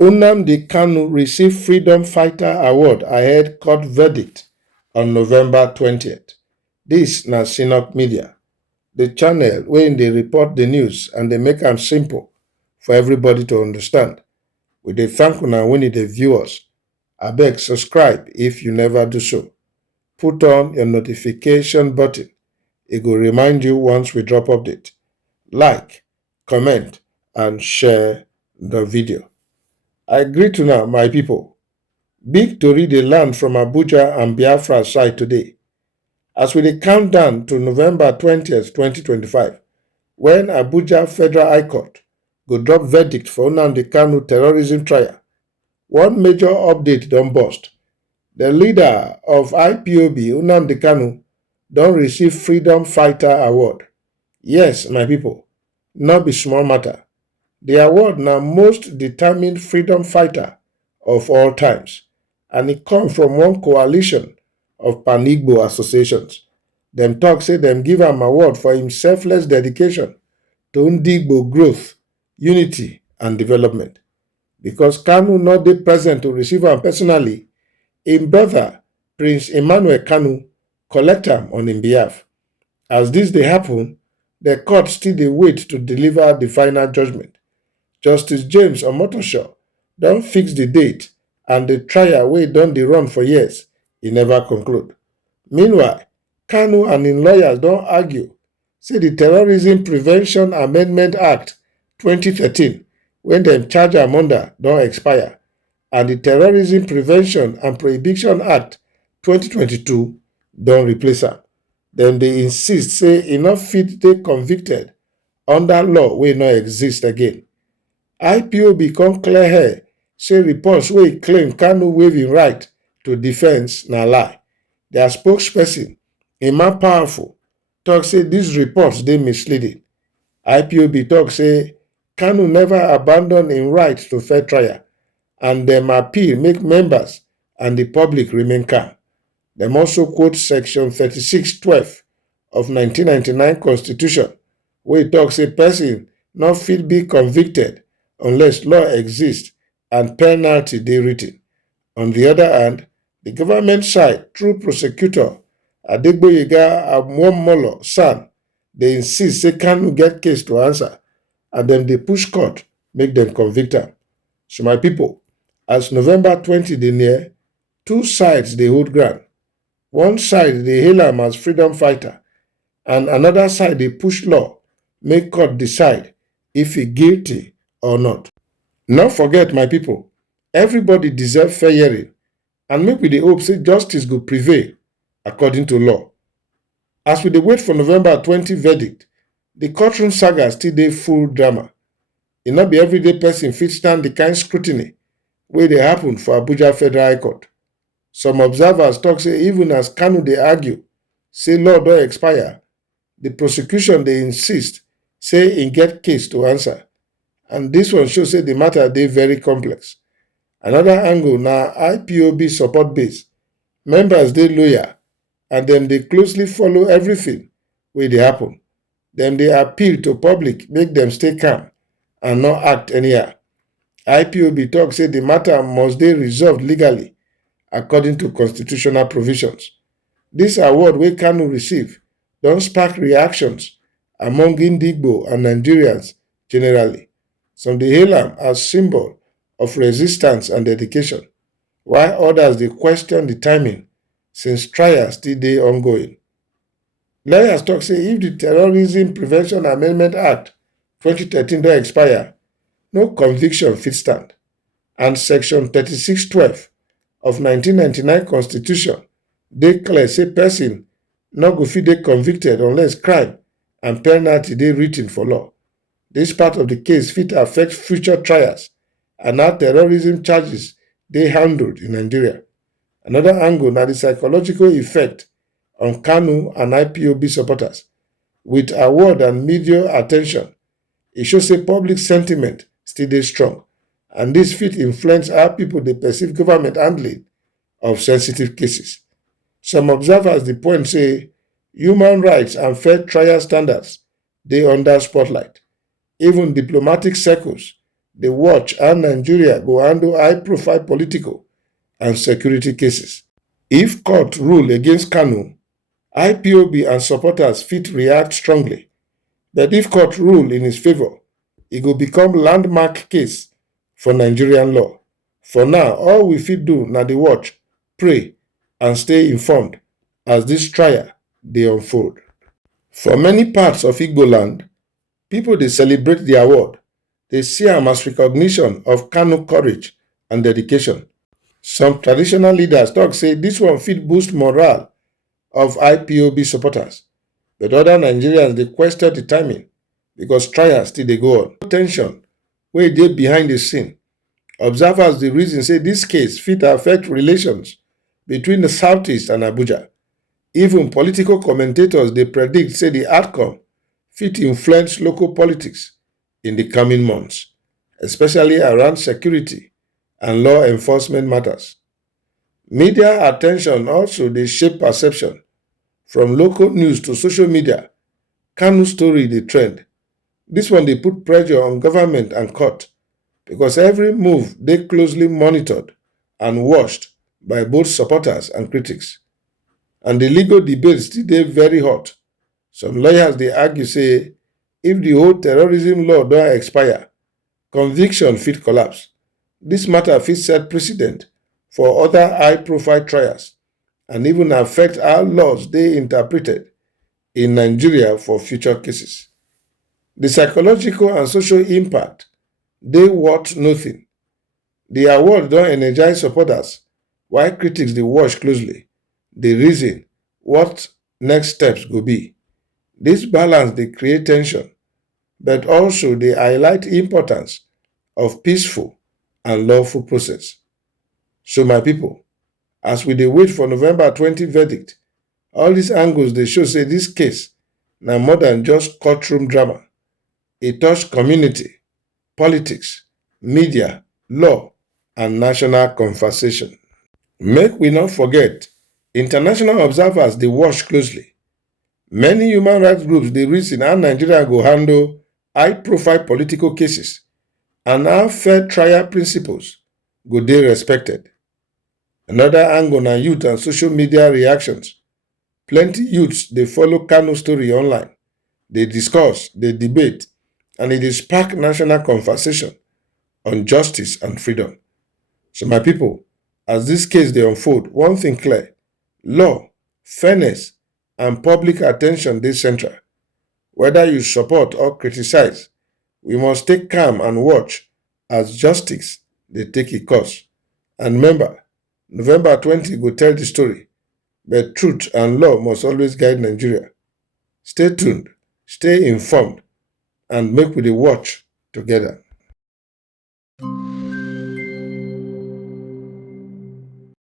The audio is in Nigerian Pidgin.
Nnamdi Kanu received Freedom Fighter Award ahead court verdict on November 20th. This na CenokMedia, the channel where they report the news and they make am simple for everybody to understand. We dey thank una when dey view us. Abeg subscribe if you never do so. Put on your notification button. It will remind you once we drop update. Like, comment, and share the video. I greet una, my people. Big tori dey land from Abuja and Biafra side today. As we dey count down to November 20th, 2025, when Abuja Federal High Court go drop verdict for Nnamdi Kanu terrorism trial, one major update don burst. The leader of IPOB, Nnamdi Kanu, don receive Freedom Fighter Award. Yes, my people, no be small matter. The award na most determined freedom fighter of all times, and it come from one coalition of Pan-Igbo associations. Dem talk say dem give am award for im selfless dedication to Ndigbo growth, unity, and development. Because Kanu no dey present to receive am personally, im brother, Prince Emmanuel Kanu, collect am on im behalf. As dis dey happen, the court still dey wait to deliver the final judgment. Justice James Omotosho don fix the date, and the trial wey don dey run for years, e never conclude. Meanwhile, Kanu and im lawyers don argue say the Terrorism Prevention Amendment Act 2013, wey dem charge am under, don expire, and the Terrorism Prevention and Prohibition Act 2022 don replace am. Dem dey insist say e no fit dey convicted under law wey no exist again. IPOB come clear hair say reports wey claim Kanu waive im right to defence na lie. Their spokesperson, Emma Powerful, tok say dis reports dey misleading. IPOB tok say Kanu never abandon im right to fair trial, and dem appeal make members and the public remain calm. Dem also quote Section 36(12) of 1999 Constitution, wey tok say person no fit be convicted unless law exists and penalty dey written. On the other hand, the government side, through prosecutor Adegboyega Amwomolo San, dey insist say Kanu get case to answer, and dem dey push court make dem convict am. So my people, as November 20 dey near, two sides dey hold ground. One side dey hail am as freedom fighter, and another side dey push law make court decide if e guilty or not. No forget, my people, everybody deserve fair hearing, and make we dey hope say justice go prevail according to law. As we dey wait for November 20 verdict, the courtroom saga still dey full drama. E no be everyday person fit stand the kind scrutiny wey dey happen for Abuja Federal High Court. Some observers talk say even as Kanu dey argue say law don expire, the prosecution dey insist say im get case to answer, and dis one show say the matter dey very complex. Another angle na IPOB support base. Members dey loyal, and dem dey closely follow everything wey dey happen. Dem dey appeal to public make dem stay calm and not act anyhow. IPOB tok say the matter must dey resolved legally according to constitutional provisions. Dis award wey Kanu receive don spark reactions among Ndigbo and Nigerians generally. Some dey hail am as symbol of resistance and dedication, while others dey question the timing since trial still dey ongoing. Lawyers tok say if the Terrorism Prevention Amendment Act 2013 don expire, no conviction fit stand, and Section 36(12) of 1999 Constitution dey clear say person no go fit dey convicted unless crime and penalty dey written for law. Dis part of the case fit affect future trials and how terrorism charges dey handled in Nigeria. Another angle na the psychological effect on Kanu and IPOB supporters. With award and media attention, e show say public sentiment still dey strong, and dis fit influence how people dey perceive government handling of sensitive cases. Some observers dey point say human rights and fair trial standards dey under spotlight. Even diplomatic circles dey watch how Nigeria go handle high-profile political and security cases. If court rule against Kanu, IPOB and supporters fit react strongly. But if court rule in his favor, it go become landmark case for Nigerian law. For now, all we fit do na dey watch, pray, and stay informed as this trial dey unfold. For many parts of Igbo land, people dey celebrate the award. They see am as recognition of Kanu courage and dedication. Some traditional leaders talk say this one fit boost morale of IPOB supporters, but other Nigerians dey question the timing because trials still dey go on. Tension wey dey behind the scene. Observers dey reason say this case fit affect relations between the Southeast and Abuja. Even political commentators dey predict say the outcome fit influence local politics in the coming months, especially around security and law enforcement matters. Media attention also dey shape perception. From local news to social media, Kanu story dey trend. This one dey put pressure on government and court because every move dey closely monitored and watched by both supporters and critics. And the legal debate still dey very hot. Some lawyers dey argue say if the whole terrorism law don expire, conviction fit collapse. This matter fit set precedent for other high-profile trials and even affect how laws dey interpreted in Nigeria for future cases. The psychological and social impact dey worth nothing. The award don energize supporters while critics dey watch closely, dey reason what next steps go be. This balance dey create tension, but also dey highlight importance of peaceful and lawful process. So my people, as we dey wait for November 20 verdict, all these angles dey show say this case na more than just courtroom drama. E touch community, politics, media, law, and national conversation. Make we not forget, international observers dey watch closely. Many human rights groups dey reason how Nigeria go handle high-profile political cases and how fair trial principles go dey respected. Another angle na youth and social media reactions. Plenty youths dey follow Kanu story online. Dey discuss, dey debate, and e dey spark national conversation on justice and freedom. So my people, as this case dey unfold, one thing clear: law, fairness, and public attention dey central. Whether you support or criticize, we must stay calm and watch as justice dey take its course. And remember, November 20 go tell the story, but truth and law must always guide Nigeria. Stay tuned, stay informed, and make we dey watch together.